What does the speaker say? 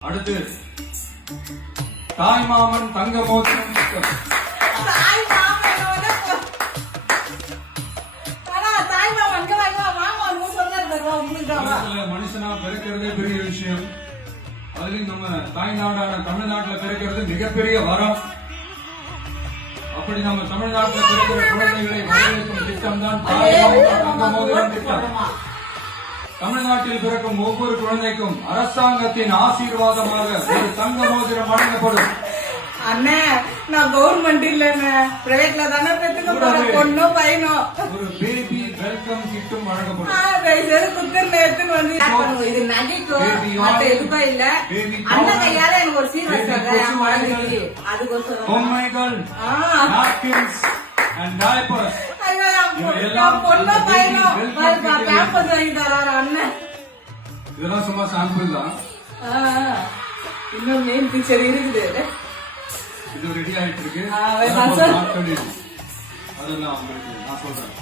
அடுத்து தாய் மாமன் தங்க மோதிரம் மனுஷனா பிறக்கிறதே பெரிய விஷயம். அதுலயும் நம்ம தாய்நாடான தமிழ்நாட்டில் பிறக்கிறது மிகப்பெரிய வரம். அப்படி நம்ம தமிழ்நாட்டில் பிறக்கிற குழந்தைகளை வரவேற்கும் திட்டம் தான் தாய் மாமன் தங்க மோதிரம் திட்டம். தமிழ்நாட்டில் பிறக்கும் ஒவ்வொரு குழந்தைக்கும் அரசாங்கத்தின் ஆசீர்வாதமாக ஒரு தங்க மோதிரம் வழங்கப்படும். அண்ணே, நான் கவர்மெண்ட் இல்லன்னு பிரைவேட்ல தானே பெத்துக்க போறேன். பொண்ணோ பையனோ ஒரு பேபி வெல்கம் கிட்டும் வழங்கப்படும். குக்கர்ல எடுத்துன்னு வந்து இது நகைக்கோ மத்த எதுக்கோ இல்ல. அண்ணன் கையால எனக்கு ஒரு சீர் வழங்குச்சு. அதுக்கோசரம் பொம்மைகள், நாப்கின்ஸ் அண்ட் டைப்பர்ஸ் பொண்ணோ பையனோ பேம்பர்ஸ் வாங்கி தராரு அண்ணன். இதெல்லாம் சும்மா சாம்பிள் தான். இன்னும் மெயின் பிக்சர் இருக்குது. இது ரெடி ஆயிட்டு இருக்கு. அதெல்லாம் அதெல்லாம் உங்களுக்கு நான் சொல்றேன்.